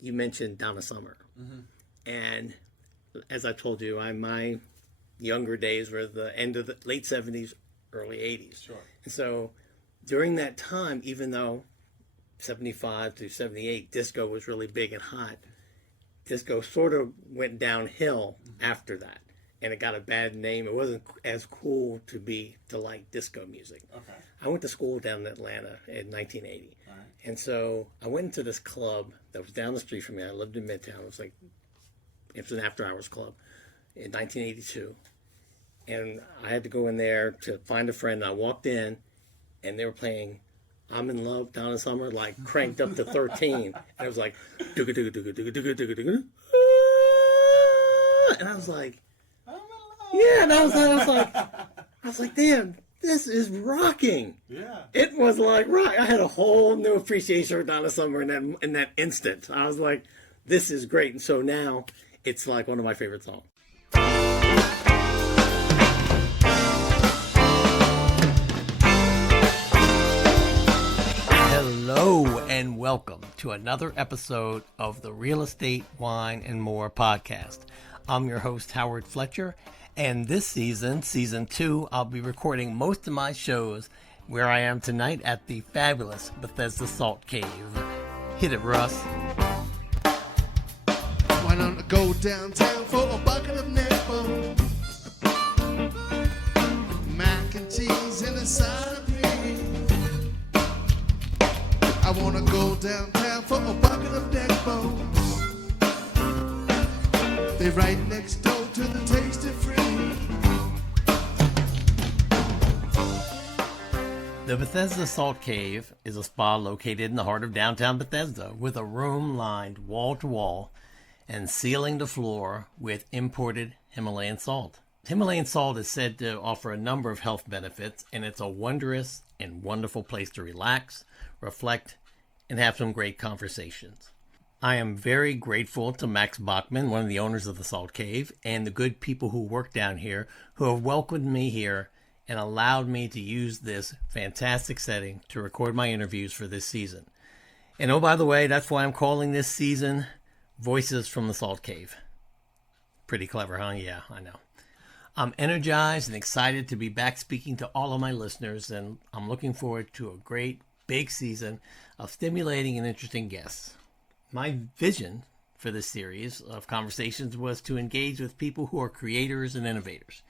you mentioned Donna Summer. Mm-hmm. And as I told you, my younger days were the end of the late 70s, early 80s. Sure. And so during that time, even though 75 to 78, disco was really big and hot, disco sort of went downhill after that. And it got a bad name. It wasn't as cool to like disco music. Okay. I went to school down in Atlanta in 1980. All right. And so I went into this club that was down the street from me. I lived in Midtown. It was an after-hours club in 1982. And I had to go in there to find a friend. I walked in, and they were playing I'm in Love, Donna Summer, like cranked up to 13. And it was like, dooga dooga dooga dooga dooga dooga dooga. And I was like, yeah, and I was like, damn, this is rocking. Yeah. It was like rock. I had a whole new appreciation for Donna Summer in that instant. I was like, this is great. And so now it's like one of my favorite songs. Hello and welcome to another episode of the Real Estate, Wine, and More podcast. I'm your host, Howard Fletcher, and this season, season 2, I'll be recording most of my shows where I am tonight at the fabulous Bethesda Salt Cave. Hit it, Russ. Why don't I go downtown for a bucket of netball? Mac and cheese and a side of peas. I wanna go downtown for a bucket of netball. They're right next door to the Tasty Free. The Bethesda Salt Cave is a spa located in the heart of downtown Bethesda with a room lined wall to wall and ceiling to floor with imported Himalayan salt. Himalayan salt is said to offer a number of health benefits, and it's a wondrous and wonderful place to relax, reflect, and have some great conversations. I am very grateful to Max Bachman, one of the owners of the Salt Cave, and the good people who work down here who have welcomed me here and allowed me to use this fantastic setting to record my interviews for this season. And oh, by the way, that's why I'm calling this season Voices from the Salt Cave. Pretty clever, huh? Yeah, I know. I'm energized and excited to be back speaking to all of my listeners, and I'm looking forward to a great big season of stimulating and interesting guests. My vision for this series of conversations was to engage with people who are creators and innovators.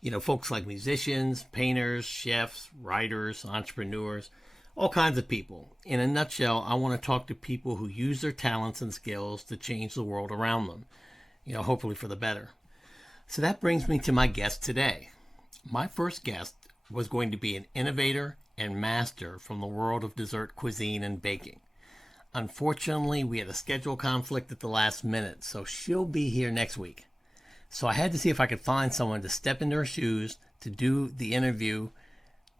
You know, folks like musicians, painters, chefs, writers, entrepreneurs, all kinds of people. In a nutshell, I want to talk to people who use their talents and skills to change the world around them, you know, hopefully for the better. So that brings me to my guest today. My first guest was going to be an innovator and master from the world of dessert cuisine and baking. Unfortunately, we had a schedule conflict at the last minute, so she'll be here next week. So I had to see if I could find someone to step into her shoes to do the interview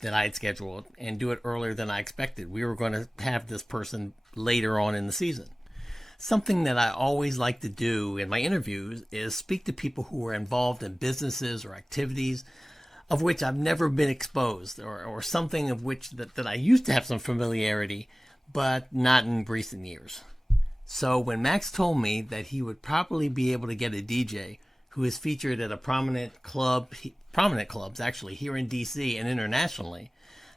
that I had scheduled and do it earlier than I expected. We were going to have this person later on in the season. Something that I always like to do in my interviews is speak to people who are involved in businesses or activities of which I've never been exposed, or something of which that I used to have some familiarity, but not in recent years. So when Max told me that he would probably be able to get a DJ who is featured at a prominent clubs actually here in DC and internationally,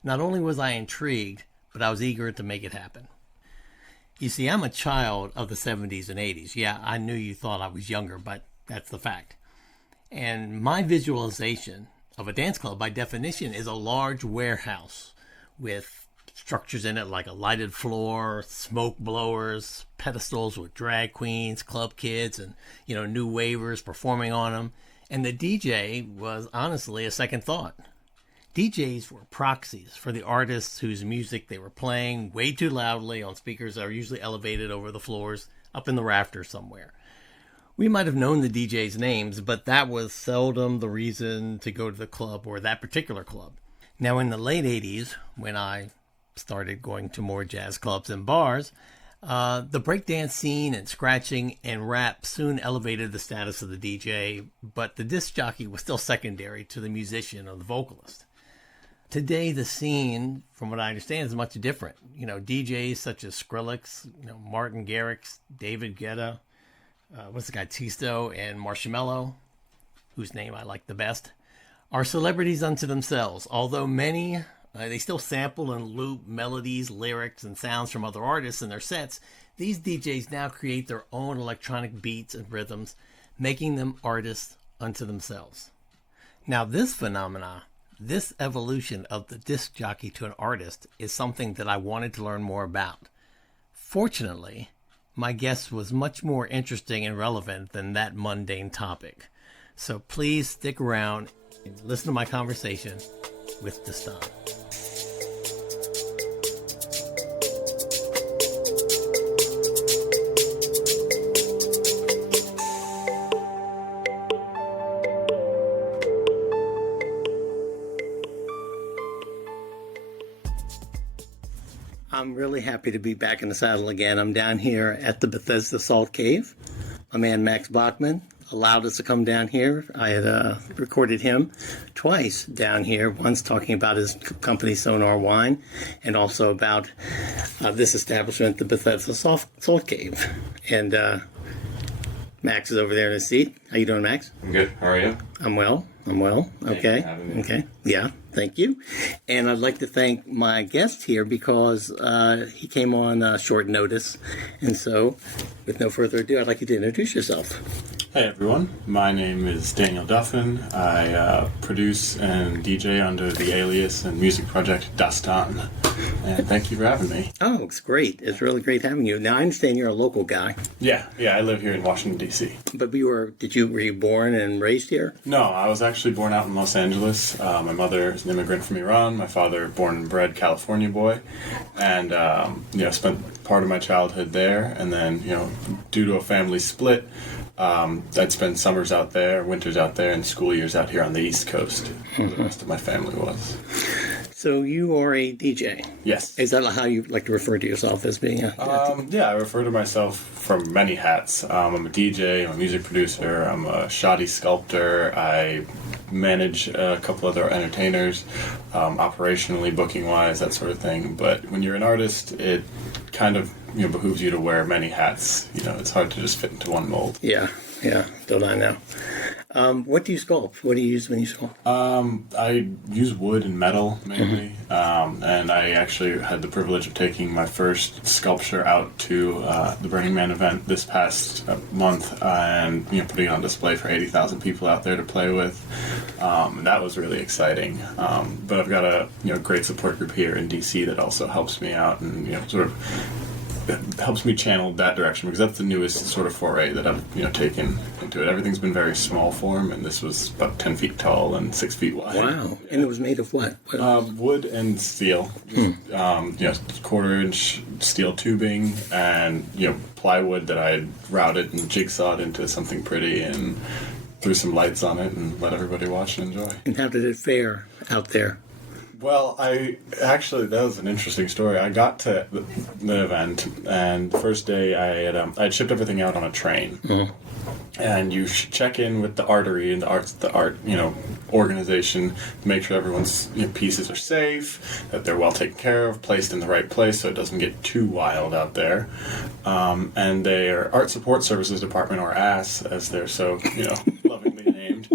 not only was I intrigued, but I was eager to make it happen. You see, I'm a child of the 70s and 80s. Yeah, I knew you thought I was younger, but that's the fact. And my visualization of a dance club, by definition, is a large warehouse with structures in it like a lighted floor, smoke blowers, pedestals with drag queens, club kids, and, you know, new wavers performing on them. And the DJ was honestly a second thought. DJs were proxies for the artists whose music they were playing way too loudly on speakers that are usually elevated over the floors up in the rafters somewhere. We might have known the DJs' names, but that was seldom the reason to go to the club or that particular club. Now, in the late 80s, when I started going to more jazz clubs and bars, the breakdance scene and scratching and rap soon elevated the status of the DJ, but the disc jockey was still secondary to the musician or the vocalist. Today, the scene, from what I understand, is much different. DJs such as Skrillex, Martin Garrix, David Guetta, what's the guy, Tisto, and Marshmello, whose name I like the best, are celebrities unto themselves. Although many, they still sample and loop melodies, lyrics, and sounds from other artists in their sets, these DJs now create their own electronic beats and rhythms, making them artists unto themselves. Now, this phenomena, this evolution of the disc jockey to an artist, is something that I wanted to learn more about. Fortunately, my guest was much more interesting and relevant than that mundane topic. So please stick around and listen to my conversation with Dastan. I'm really happy to be back in the saddle again. I'm down here at the Bethesda Salt Cave. My man Max Bachman allowed us to come down here. I had recorded him twice down here, once talking about his company Sonar Wine, and also about this establishment, the Bethesda Salt Cave. And Max is over there in his seat. How you doing, Max? I'm good. How are you? I'm well. Okay. Okay. Yeah. Thank you. And I'd like to thank my guest here because he came on short notice. And so, with no further ado, I'd like you to introduce yourself. Hey, everyone. My name is Daniel Duffin. I produce and DJ under the alias and music project Dastan. And thank you for having me. Oh, it's great. It's really great having you. Now, I understand you're a local guy. Yeah. I live here in Washington, D.C. But were you born and raised here? No, I was actually born out in Los Angeles. My mother is an immigrant from Iran. My father, born and bred California boy. And, spent part of my childhood there. And then, due to a family split, I'd spend summers out there, winters out there, and school years out here on the East Coast. Where the rest of my family was. So you are a DJ? Yes. Is that how you like to refer to yourself as being a... I refer to myself from many hats. I'm a DJ, I'm a music producer, I'm a shoddy sculptor, I manage a couple other entertainers, operationally, booking-wise, that sort of thing. But when you're an artist, it kind of behooves you to wear many hats. It's hard to just fit into one mold. Yeah, don't I know. What do you sculpt? What do you use when you sculpt? I use wood and metal mainly, and I actually had the privilege of taking my first sculpture out to the Burning Man event this past month, and putting it on display for 80,000 people out there to play with. That was really exciting. But I've got a great support group here in DC that also helps me out and sort of helps me channel that direction, because that's the newest sort of foray that I've taken into it. Everything's been very small form, and this was about 10 feet tall and 6 feet wide. Wow! And it was made of what? Wood and steel. Quarter-inch steel tubing and plywood that I had routed and jigsawed into something pretty and threw some lights on it and let everybody watch and enjoy. And how did it fare out there? Well, that was an interesting story. I got to the event, and the first day I had shipped everything out on a train. Mm-hmm. And you should check in with the artery and the art organization to make sure everyone's pieces are safe, that they're well taken care of, placed in the right place so it doesn't get too wild out there. And their Art Support Services Department, or ASS, as they're so lovingly named,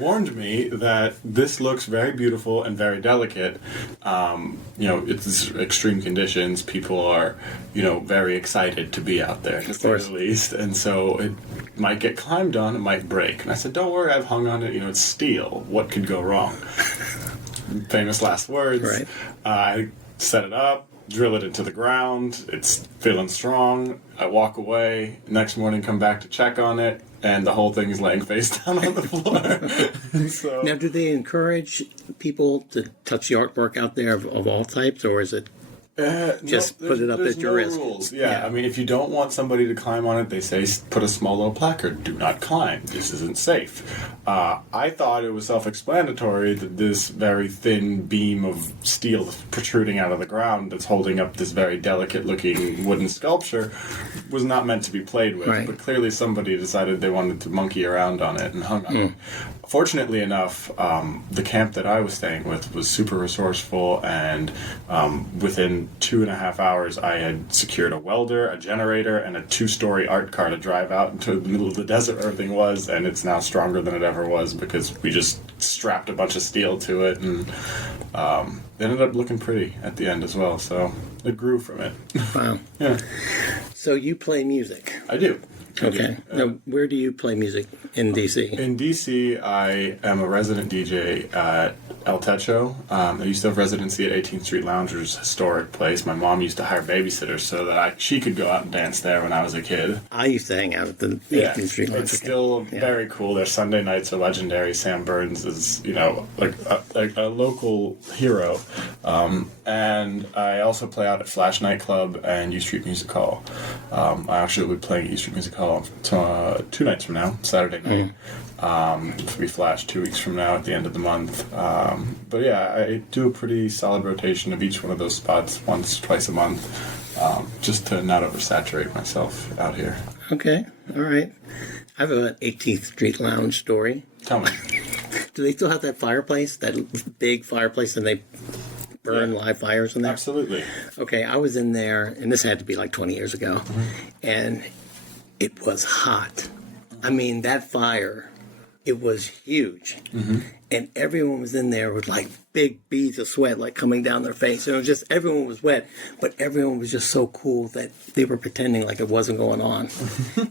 warned me that this looks very beautiful and very delicate. It's extreme conditions. People are, very excited to be out there, to say the least. And so it might get climbed on, it might break. And I said, don't worry, I've hung on it. It's steel. What could go wrong? Famous last words. Right. I set it up, drill it into the ground. It's feeling strong. I walk away. Next morning, come back to check on it, and the whole thing is laying face down on the floor. So, now, do they encourage people to touch the artwork out there of all types, or is it just put it up at your risk? Rules. Yeah, I mean, if you don't want somebody to climb on it, they say put a small little placard: "Do not climb. This isn't safe." I thought it was self-explanatory that this very thin beam of steel protruding out of the ground that's holding up this very delicate-looking wooden sculpture was not meant to be played with. Right. But clearly, somebody decided they wanted to monkey around on it and hung on it. fortunately enough, the camp that I was staying with was super resourceful, and within 2.5 hours, I had secured a welder, a generator, and a 2-story art car to drive out into the middle of the desert where everything was, and it's now stronger than it ever was because we just strapped a bunch of steel to it, and it ended up looking pretty at the end as well, so it grew from it. Wow. Yeah. So you play music. I do. Okay. Now, where do you play music in D.C.? In D.C., I am a resident DJ at El Techo. I used to have residency at 18th Street Lounger's historic place. My mom used to hire babysitters so that she could go out and dance there when I was a kid. I used to hang out at the 18th Street Lounge. It's still very cool. Their Sunday nights are legendary. Sam Burns is, like a local hero. And I also play out at Flash Nightclub and U Street Music Hall. I actually will be playing at U Street Music Hall 2 nights from now, Saturday night. It'll be Flash 2 weeks from now at the end of the month. But yeah, I do a pretty solid rotation of each one of those spots once, twice a month, just to not oversaturate myself out here. Okay, all right. I have an 18th Street Lounge story. Tell me. Do they still have that fireplace, that big fireplace, and they burn live fires in there? Absolutely. Okay, I was in there, and this had to be like 20 years ago, and it was hot. I mean, that fire, it was huge. And everyone was in there with like big beads of sweat like coming down their face. And it was just, everyone was wet, but everyone was just so cool that they were pretending like it wasn't going on.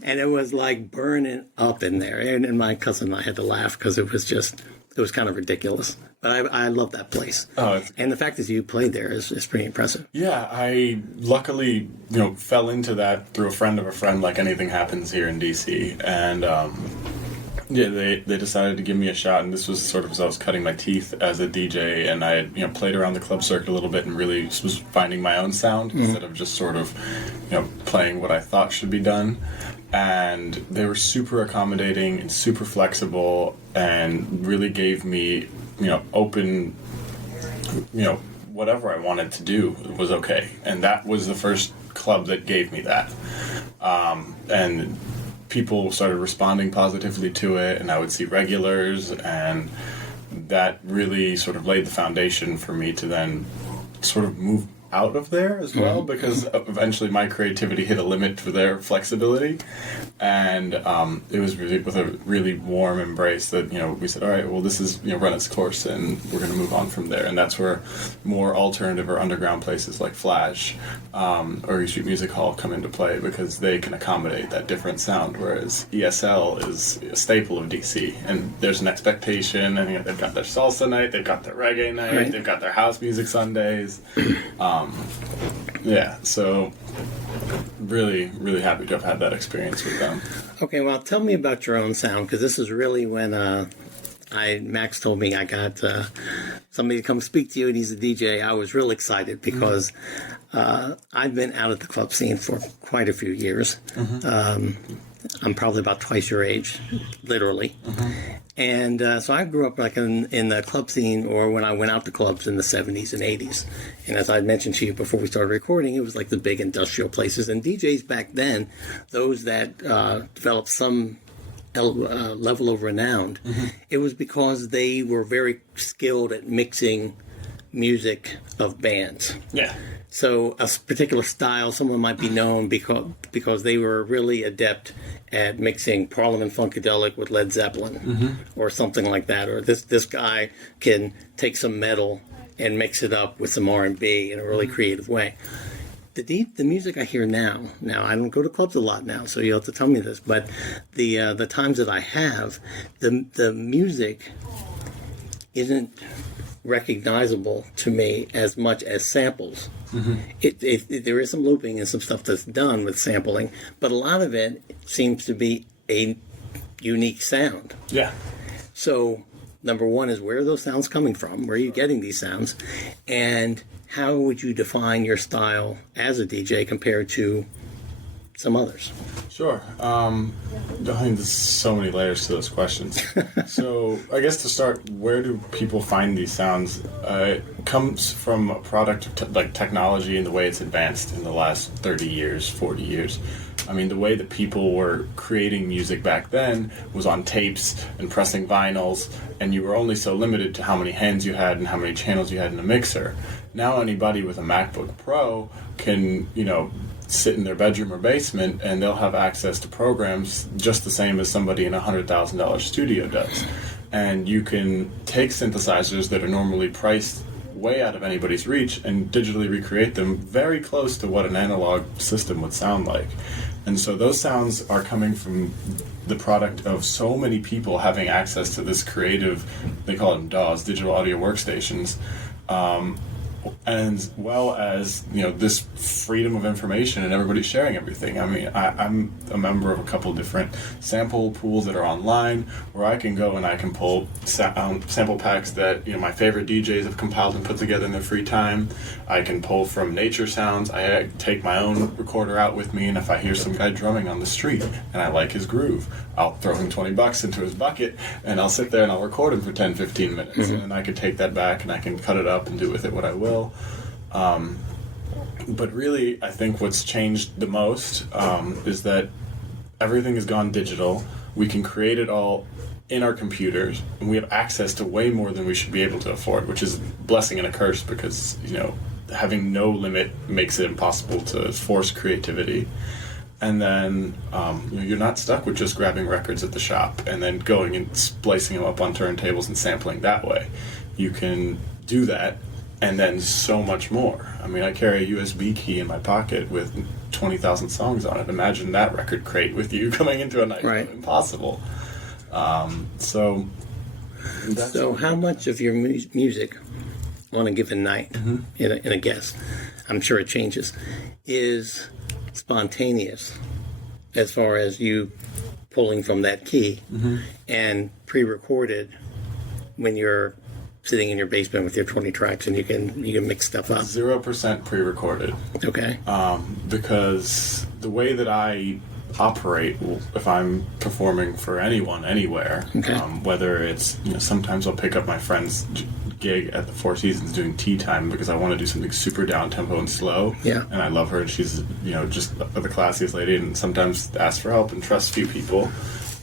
And it was like burning up in there. And my cousin and I had to laugh because it was kind of ridiculous. But I love that place. And the fact that you played there is pretty impressive. Yeah, I luckily, fell into that through a friend of a friend, like anything happens here in DC. And they decided to give me a shot, and this was sort of as I was cutting my teeth as a DJ, and I had played around the club circuit a little bit and really was finding my own sound instead of just sort of playing what I thought should be done. And they were super accommodating and super flexible and really gave me open, whatever I wanted to do was okay. And that was the first club that gave me that. And people started responding positively to it, and I would see regulars, and that really sort of laid the foundation for me to then sort of move out of there as well, because eventually my creativity hit a limit for their flexibility, and it was really with a really warm embrace that we said, all right, well, this is run its course, and we're going to move on from there. And that's where more alternative or underground places like Flash or E Street Music Hall come into play, because they can accommodate that different sound, whereas ESL is a staple of DC, and there's an expectation, and they've got their salsa night, they've got their reggae night, they've got their house music Sundays. So really, really happy to have had that experience with them. Okay, well, tell me about your own sound, because this is really when Max told me I got somebody to come speak to you, and he's a DJ. I was real excited because I've been out at the club scene for quite a few years. I'm probably about twice your age, literally. And so I grew up like in the club scene, or when I went out to clubs in the 70s and 80s. And as I mentioned to you before we started recording, it was like the big industrial places. And DJs back then, those that developed some level of renown, it was because they were very skilled at mixing music of bands. Yeah. So a particular style, someone might be known because they were really adept at mixing Parliament Funkadelic with Led Zeppelin or something like that. Or this guy can take some metal and mix it up with some R&B in a really creative way. The music I hear now I don't go to clubs a lot now, so you'll have to tell me this, but the times that I have, the music isn't recognizable to me as much as samples. There is some looping and some stuff that's done with sampling, but a lot of it seems to be a unique sound. Yeah. So number one is, where are those sounds coming from? Where are you getting these sounds? And how would you define your style as a DJ compared to some others? Sure. I think there's so many layers to those questions. So I guess to start, where do people find these sounds? It comes from a product of like technology and the way it's advanced in the last 30 years, 40 years. I mean, the way that people were creating music back then was on tapes and pressing vinyls, and you were only so limited to how many hands you had and how many channels you had in a mixer. Now anybody with a MacBook Pro can, sit in their bedroom or basement, and they'll have access to programs just the same as somebody in a $100,000 studio does. And you can take synthesizers that are normally priced way out of anybody's reach and digitally recreate them very close to what an analog system would sound like. And so those sounds are coming from the product of so many people having access to this creative, they call them DAWs, digital audio workstations, as well as this freedom of information and everybody sharing everything. I mean, I'm a member of a couple different sample pools that are online where I can go and I can pull sample packs that my favorite DJs have compiled and put together in their free time. I can pull from nature sounds. I take my own recorder out with me, and if I hear some guy drumming on the street and I like his groove, I'll throw him $20 into his bucket, and I'll sit there and I'll record him for 10-15 minutes, and then I can take that back and I can cut it up and do with it what I will. But really, I think what's changed the most is that everything has gone digital. We can create it all in our computers, and we have access to way more than we should be able to afford, which is a blessing and a curse because, having no limit makes it impossible to force creativity. And then you're not stuck with just grabbing records at the shop and then going and splicing them up on turntables and sampling that way. You can do that and then so much more. I mean, I carry a USB key in my pocket with 20,000 songs on it. Imagine that record crate with you coming into a night. Right. Impossible. So how much of your music on a given night, in a guess, I'm sure it changes, is spontaneous as far as you pulling from that key and pre-recorded when you're sitting in your basement with your 20 tracks and you can mix stuff up? 0% pre-recorded. Okay. Because the way that I operate, if I'm performing for anyone, anywhere, whether it's, sometimes I'll pick up my friend's gig at the Four Seasons doing tea time because I want to do something super down-tempo and slow. Yeah. And I love her, and she's, just the classiest lady, and sometimes ask for help and trust few people.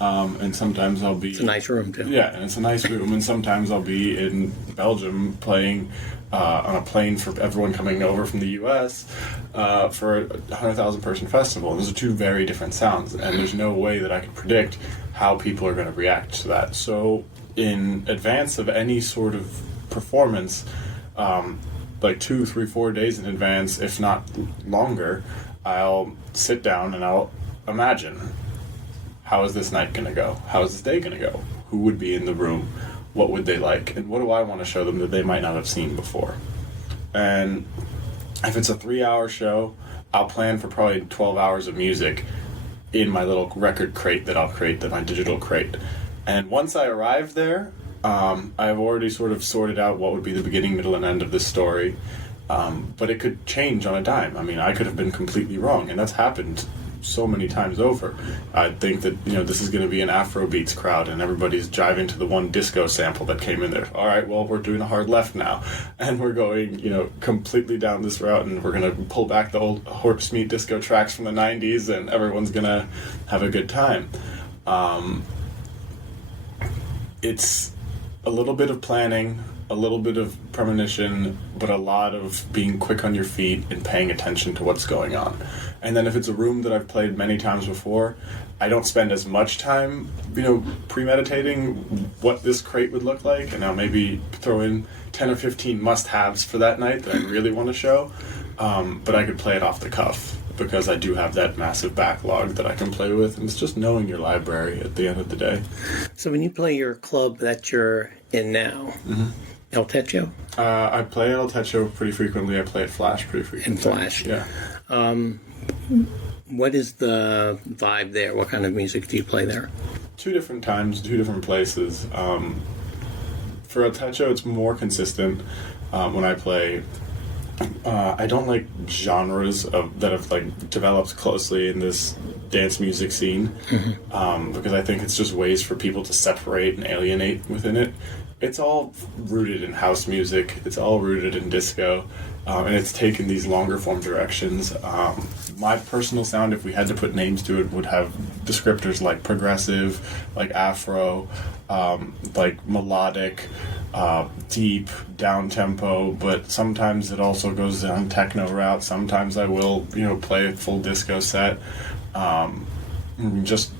And sometimes I'll be... It's a nice room, too. Yeah, and it's a nice room, and sometimes I'll be in Belgium playing on a plane for everyone coming over from the U.S. For a 100,000 person festival. Those are two very different sounds, and there's no way that I can predict how people are going to react to that. So in advance of any sort of performance, like 2, 3, 4 days in advance, if not longer, I'll sit down and I'll imagine, how is this night going to go? How is this day going to go? Who would be in the room? What would they like? And what do I want to show them that they might not have seen before? And if it's a 3-hour show, I'll plan for probably 12 hours of music in my little record crate that I'll create, my digital crate. And once I arrive there, I've already sort of sorted out what would be the beginning, middle, and end of this story. But it could change on a dime. I mean, I could have been completely wrong, and that's happened so many times over. I think that, this is going to be an Afrobeats crowd, and everybody's jiving to the one disco sample that came in there. All right, well, we're doing a hard left now, and we're going, completely down this route, and we're going to pull back the old horse meat disco tracks from the 90s, and everyone's going to have a good time. It's a little bit of planning, a little bit of premonition, but a lot of being quick on your feet and paying attention to what's going on. And then if it's a room that I've played many times before, I don't spend as much time, premeditating what this crate would look like, and I'll maybe throw in 10 or 15 must-haves for that night that I really want to show. But I could play it off the cuff because I do have that massive backlog that I can play with, and it's just knowing your library at the end of the day. So when you play your club that you're in now, El Techo? I play at El Techo pretty frequently. I play at Flash pretty frequently. In Flash? Yeah. What is the vibe there? What kind of music do you play there? 2 different times, 2 different places. For El Techo, it's more consistent when I play. I don't like genres that have developed closely in this dance music scene because I think it's just ways for people to separate and alienate within it. it's all rooted in house music. It's all rooted in disco. And it's taken these longer form directions. My personal sound, if we had to put names to it, would have descriptors like progressive, like Afro, like melodic, deep, down-tempo, but sometimes it also goes down techno route. Sometimes I will, play a full disco set. Just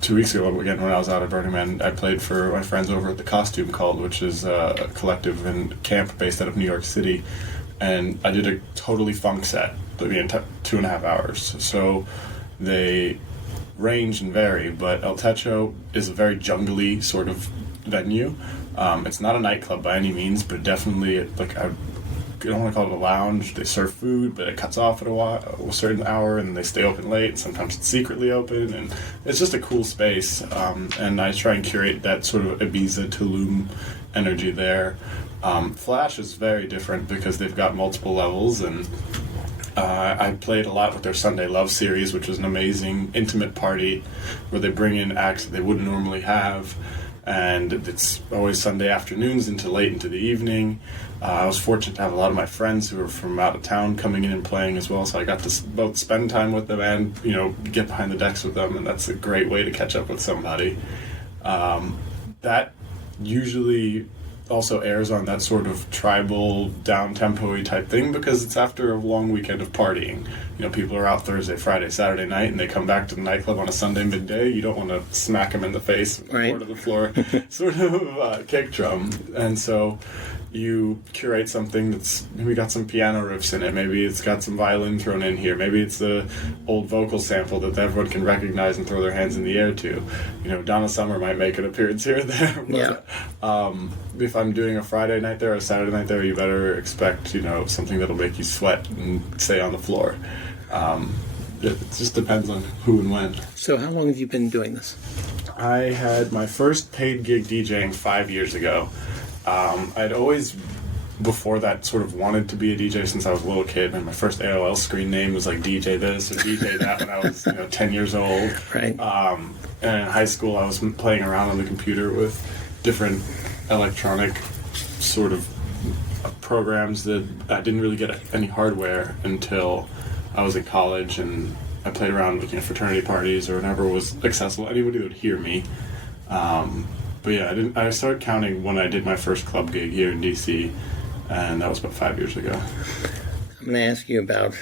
2 weeks ago, again, when I was out at Burning Man, I played for my friends over at the Costume Cult, which is a collective and camp based out of New York City. And I did a totally funk set, 2.5 hours. So they range and vary, but El Techo is a very jungly sort of venue. It's not a nightclub by any means, but definitely, I don't want to call it a lounge. They serve food, but it cuts off at a certain hour, and they stay open late. Sometimes it's secretly open, and it's just a cool space. And I try and curate that sort of Ibiza, Tulum energy there. Flash is very different because they've got multiple levels, and I played a lot with their Sunday Love series, which was an amazing intimate party where they bring in acts that they wouldn't normally have, and it's always Sunday afternoons into late into the evening. I was fortunate to have a lot of my friends who were from out of town coming in and playing as well, so I got to both spend time with them and get behind the decks with them, and that's a great way to catch up with somebody. That usually also airs on that sort of tribal, down-tempo-y type thing because it's after a long weekend of partying. People are out Thursday, Friday, Saturday night, and they come back to the nightclub on a Sunday midday. You don't want to smack them in the face with right. the floor sort of kick drum. And so you curate something that's maybe got some piano riffs in it. Maybe it's got some violin thrown in here. Maybe it's the old vocal sample that everyone can recognize and throw their hands in the air to. Donna Summer might make an appearance here or there. But, yeah. If I'm doing a Friday night there or a Saturday night there, you better expect, something that'll make you sweat and stay on the floor. It just depends on who and when. So how long have you been doing this? I had my first paid gig DJing 5 years ago. I'd always, before that, sort of wanted to be a DJ since I was a little kid, and my first AOL screen name was like DJ this or DJ that when I was 10 years old. Right. And in high school, I was playing around on the computer with different electronic sort of programs that I didn't really get any hardware until I was in college, and I played around with fraternity parties or whenever was accessible. Anybody would hear me. But yeah, I started counting when I did my first club gig here in DC, and that was about 5 years ago. I'm going to ask you about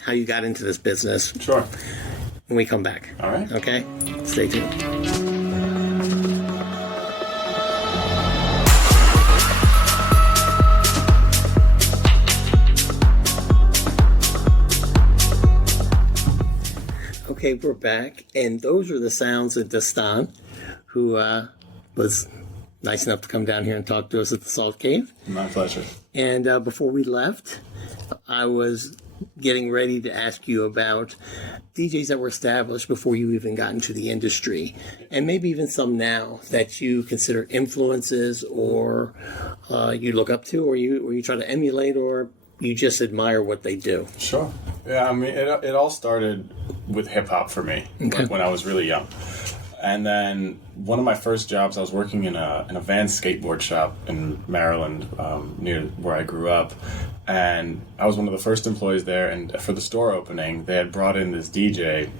how you got into this business. Sure. When we come back. All right. Okay? Stay tuned. Okay, we're back, and those are the sounds of Dastan, who was nice enough to come down here and talk to us at the Salt Cave. My pleasure. And before we left, I was getting ready to ask you about DJs that were established before you even got into the industry, and maybe even some now that you consider influences or you look up to, or you try to emulate, or you just admire what they do. Sure. Yeah, I mean, it all started with hip-hop for me, okay. when I was really young. And then one of my first jobs, I was working in a Vans skateboard shop in Maryland, near where I grew up. And I was one of the first employees there, and for the store opening, they had brought in this DJ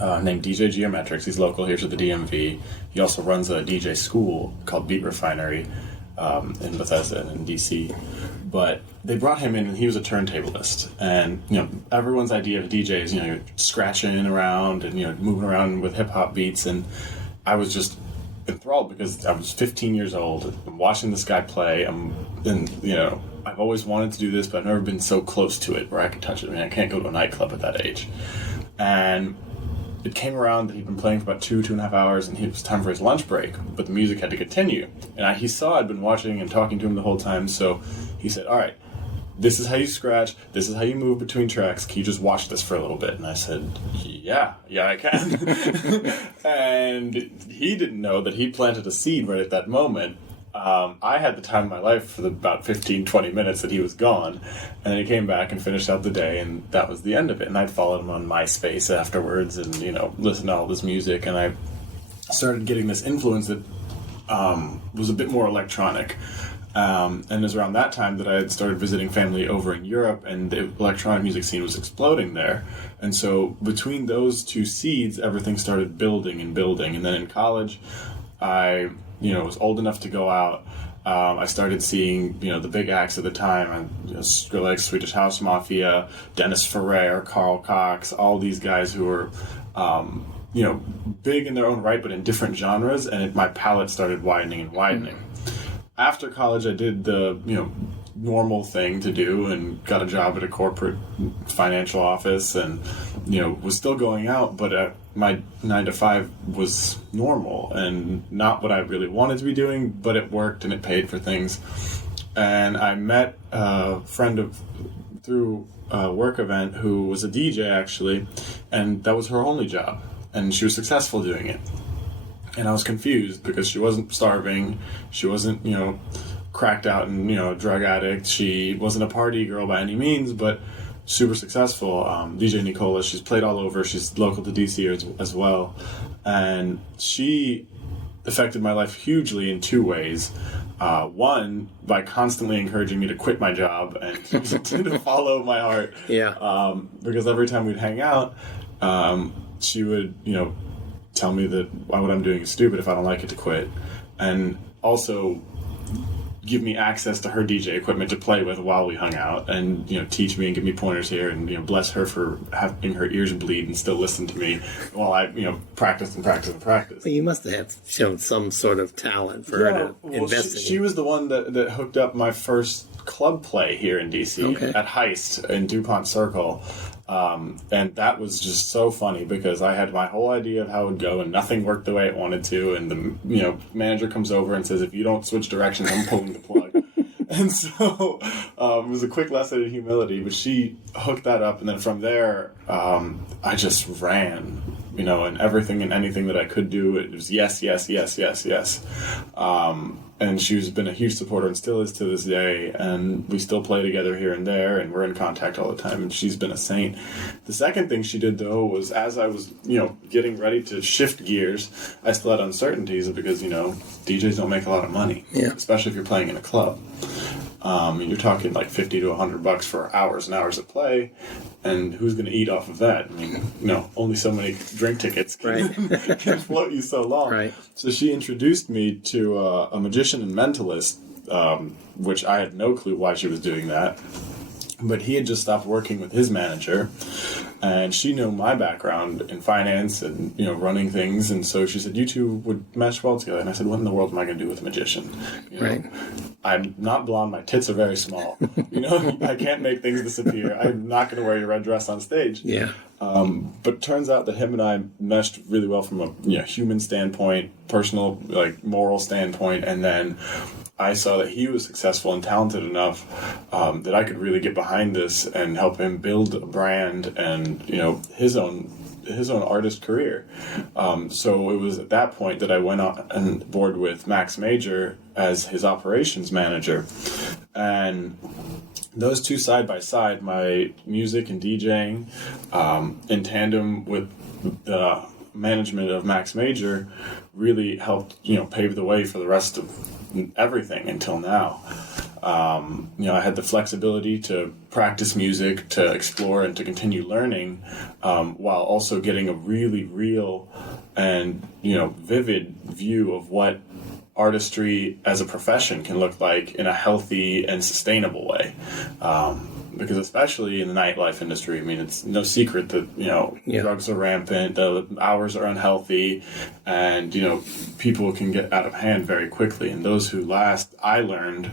named DJ Geometrics. He's local here to the DMV. He also runs a DJ school called Beat Refinery in Bethesda in DC. But they brought him in, and he was a turntablist. And, everyone's idea of a DJ is, you're scratching around and, moving around with hip-hop beats. And I was just enthralled because I was 15 years old. I'm watching this guy play. I've always wanted to do this, but I've never been so close to it where I could touch it. I mean, I can't go to a nightclub at that age. And it came around that he'd been playing for about 2.5 hours, and it was time for his lunch break, but the music had to continue. And he saw I'd been watching and talking to him the whole time, so he said, all right, this is how you scratch, this is how you move between tracks, can you just watch this for a little bit? And I said, yeah, I can. And he didn't know that he planted a seed right at that moment. I had the time of my life for about 15, 20 minutes that he was gone, and then he came back and finished out the day, and that was the end of it. And I'd followed him on MySpace afterwards and, listened to all this music, and I started getting this influence that was a bit more electronic. And it was around that time that I had started visiting family over in Europe, and the electronic music scene was exploding there. And so between those two seeds, everything started building and building. And then in college, I, was old enough to go out. I started seeing, the big acts of the time, Skrillex, Swedish House Mafia, Dennis Ferrer, Carl Cox, all these guys who were, big in their own right, but in different genres. And my palette started widening and widening. After college, I did the, normal thing to do and got a job at a corporate financial office and, was still going out, but my 9 to 5 was normal and not what I really wanted to be doing, but it worked and it paid for things. And I met a friend through a work event who was a DJ actually, and that was her only job, and she was successful doing it. And I was confused because she wasn't starving. She wasn't, cracked out and, a drug addict. She wasn't a party girl by any means, but super successful. DJ Nicola, she's played all over. She's local to DC as well. And she affected my life hugely in two ways. One, by constantly encouraging me to quit my job and to follow my heart. Yeah. Because every time we'd hang out, she would, tell me that what I'm doing is stupid, if I don't like it, to quit. And also give me access to her DJ equipment to play with while we hung out, and teach me and give me pointers here, and bless her for having her ears bleed and still listen to me while I practice. Well, you must have shown some sort of talent for her to invest in. She was the one that hooked up my first club play here in DC at Heist in DuPont Circle. And that was just so funny because I had my whole idea of how it would go and nothing worked the way it wanted to. And the manager comes over and says, if you don't switch directions, I'm pulling the plug. And so it was a quick lesson in humility, but she hooked that up. And then from there, I just ran, and everything and anything that I could do. It was yes. And she's been a huge supporter and still is to this day. And we still play together here and there, and we're in contact all the time. And she's been a saint. The second thing she did, though, was as I was, getting ready to shift gears, I still had uncertainties because, DJs don't make a lot of money, especially if you're playing in a club. You're talking like $50 to $100 for hours and hours of play, and who's going to eat off of that? Only so many drink tickets can float you so long. Right. So she introduced me to a magician and mentalist, which I had no clue why she was doing that. But he had just stopped working with his manager, and she knew my background in finance and, running things. And so she said, you two would mesh well together. And I said, what in the world am I going to do with a magician? Right. I'm not blonde. My tits are very small. I can't make things disappear. I'm not going to wear your red dress on stage. Yeah. But it turns out that him and I meshed really well from a human standpoint, personal, moral standpoint. And then I saw that he was successful and talented enough that I could really get behind this and help him build a brand and, his own artist career. So it was at that point that I went on board with Max Major as his operations manager. And those two side by side, my music and DJing, in tandem with the management of Max Major, really helped, pave the way for the rest of everything until now. I had the flexibility to practice music, to explore, and to continue learning, while also getting a really real and, vivid view of what artistry as a profession can look like in a healthy and sustainable way. Because especially in the nightlife industry, it's no secret that, drugs are rampant, the hours are unhealthy, and, people can get out of hand very quickly. And those who last, I learned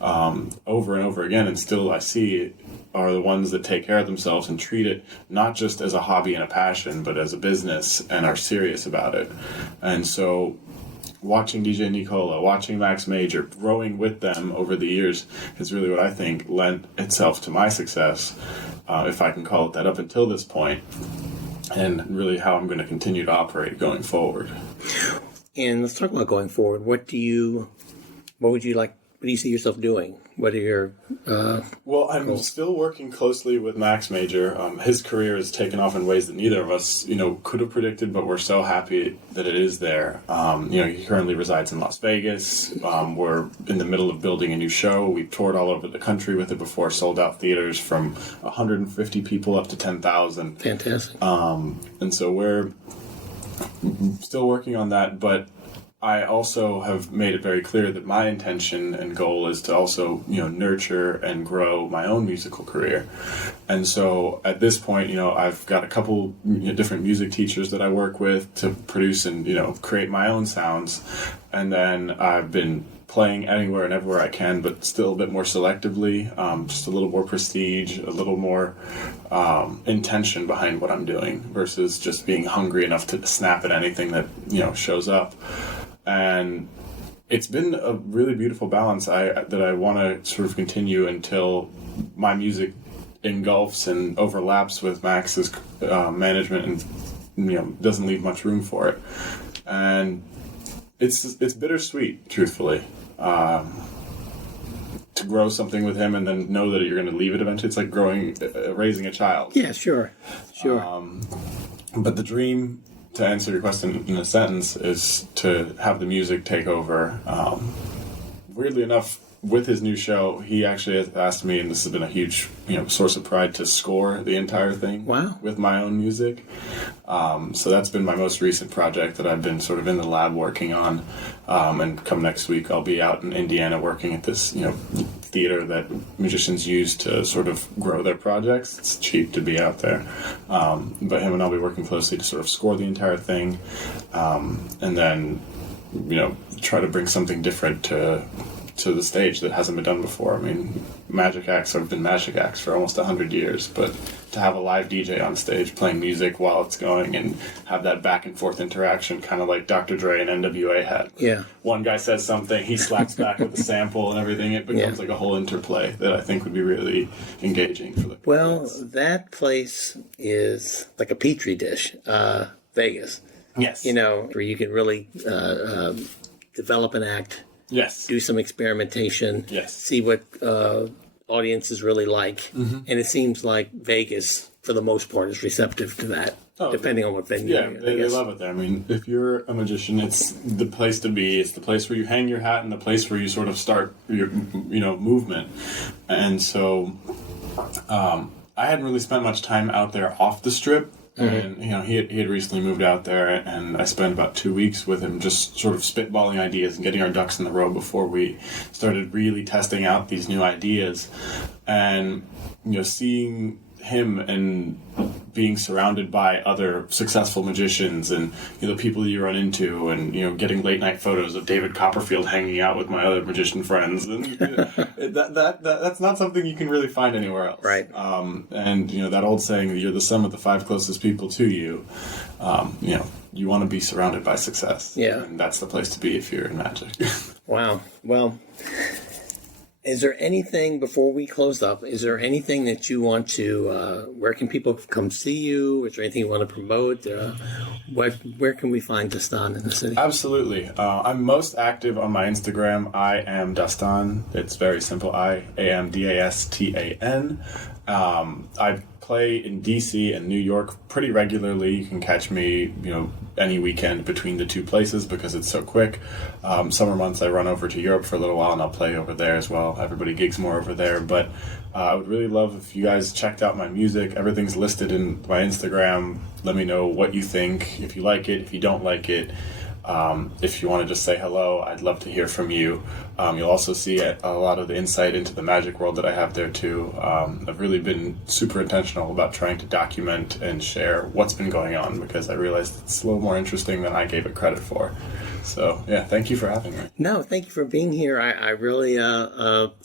over and over again, and still I see, are the ones that take care of themselves and treat it not just as a hobby and a passion, but as a business and are serious about it. And so watching DJ Nicola, watching Max Major, growing with them over the years is really what I think lent itself to my success, if I can call it that, up until this point, and really how I'm going to continue to operate going forward. And let's talk about going forward. What would you like do you see yourself doing? What are your Well, I'm still working closely with Max Major. His career has taken off in ways that neither of us, could have predicted, but we're so happy that it is there. He currently resides in Las Vegas. We're in the middle of building a new show. We've toured all over the country with it before, sold out theaters from 150 people up to 10,000. Fantastic. And so we're still working on that, but I also have made it very clear that my intention and goal is to also, nurture and grow my own musical career. And so at this point, I've got a couple different music teachers that I work with to produce and, create my own sounds. And then I've been playing anywhere and everywhere I can, but still a bit more selectively, just a little more prestige, a little more intention behind what I'm doing versus just being hungry enough to snap at anything that, shows up. And it's been a really beautiful balance that I want to sort of continue until my music engulfs and overlaps with Max's management and doesn't leave much room for it. And it's bittersweet, truthfully, to grow something with him and then know that you're going to leave it eventually. It's like raising a child. Yeah, sure. But the dream, to answer your question in a sentence, is to have the music take over. Weirdly enough, with his new show, he actually has asked me, and this has been a huge, source of pride, to score the entire thing. Wow. With my own music. So that's been my most recent project that I've been sort of in the lab working on. And come next week, I'll be out in Indiana working at this, theater that musicians use to sort of grow their projects. It's cheap to be out there. But him and I'll be working closely to sort of score the entire thing. And then, try to bring something different to the stage that hasn't been done before. I mean, magic acts have been magic acts for almost 100 years, but to have a live DJ on stage playing music while it's going and have that back and forth interaction, kind of like Dr. Dre and NWA had. Yeah. One guy says something, he slacks back with a sample and everything. It becomes like a whole interplay that I think would be really engaging for the audience. That place is like a petri dish, Vegas. Yes. Where you can really develop an act. Yes. Do some experimentation. Yes. See what audiences really like. Mm-hmm. And it seems like Vegas, for the most part, is receptive to that, depending on what venue. Yeah, they love it there. I mean, if you're a magician, it's the place to be. It's the place where you hang your hat and the place where you sort of start your, movement. And so I hadn't really spent much time out there off the Strip. And, he had recently moved out there, and I spent about 2 weeks with him just sort of spitballing ideas and getting our ducks in the row before we started really testing out these new ideas. And, seeing him and being surrounded by other successful magicians and the people that you run into, and getting late night photos of David Copperfield hanging out with my other magician friends, and that's not something you can really find anywhere else, right? And that old saying that you're the sum of the 5 closest people to you. You want to be surrounded by success, and that's the place to be if you're in magic. Wow. Well, is there anything, before we close up, is there anything that you want to, where can people come see you? Is there anything you want to promote? Where can we find Dastan in the city? Absolutely. I'm most active on my Instagram. I am Dastan. It's very simple. IAMDASTAN. I play in DC and New York pretty regularly. You can catch me, any weekend between the two places because it's so quick. Summer months I run over to Europe for a little while and I'll play over there as well. Everybody gigs more over there, but I would really love if you guys checked out my music. Everything's listed in my Instagram. Let me know what you think, if you like it, if you don't like it. If you want to just say hello, I'd love to hear from you. You'll also see a lot of the insight into the magic world that I have there too. I've really been super intentional about trying to document and share what's been going on because I realized it's a little more interesting than I gave it credit for. So, thank you for having me. No, thank you for being here. I really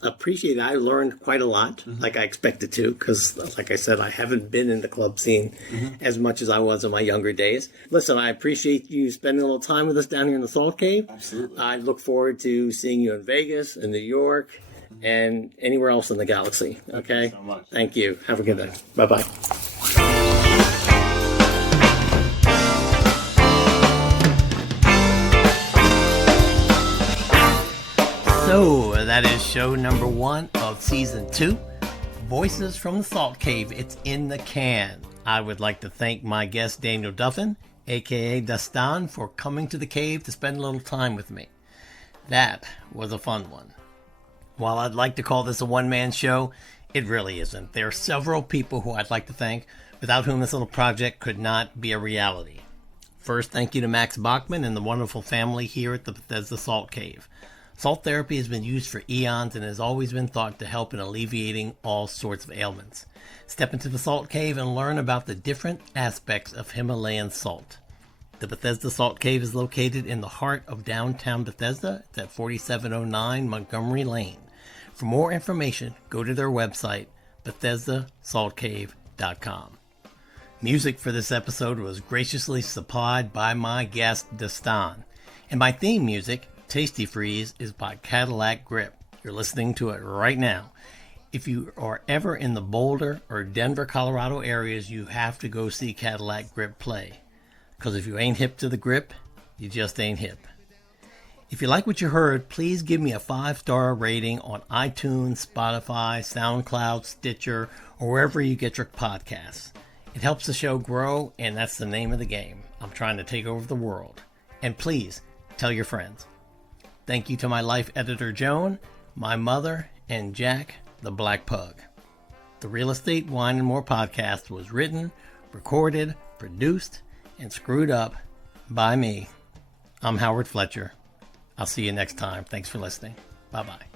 appreciate it. I learned quite a lot, like I expected to, because, like I said, I haven't been in the club scene as much as I was in my younger days. Listen, I appreciate you spending a little time with us down here in the Salt Cave. Absolutely. I look forward to seeing you in Vegas, in New York, and anywhere else in the galaxy. Okay? Thank you so much. Thank you. Have a good day. Bye-bye. So That is show number 1 of season 2, Voices from the Salt Cave. It's in the can. I would like to thank my guest Daniel Duffin, aka Dastan, for coming to the cave to spend a little time with me. That was a fun one. While I'd like to call this a one-man show, it really isn't. There are several people who I'd like to thank, without whom this little project could not be a reality. First, thank you to Max Bachman and the wonderful family here at the Bethesda Salt Cave. Salt therapy has been used for eons and has always been thought to help in alleviating all sorts of ailments. Step into the Salt Cave and learn about the different aspects of Himalayan salt. The Bethesda Salt Cave is located in the heart of downtown Bethesda. It's at 4709 Montgomery Lane. For more information, go to their website, BethesdaSaltCave.com. Music for this episode was graciously supplied by my guest, Dastan. And my theme music, Tasty Freeze, is by Cadillac Grip. You're listening to it right now. If you are ever in the Boulder or Denver, Colorado areas, you have to go see Cadillac Grip play. Because if you ain't hip to the grip, you just ain't hip. If you like what you heard, please give me a 5-star rating on iTunes, Spotify, SoundCloud, Stitcher, or wherever you get your podcasts. It helps the show grow, and that's the name of the game. I'm trying to take over the world. And please, tell your friends. Thank you to my life editor, Joan, my mother, and Jack, the Black Pug. The Real Estate, Wine, and More podcast was written, recorded, produced, and screwed up by me. I'm Howard Fletcher. I'll see you next time. Thanks for listening. Bye-bye.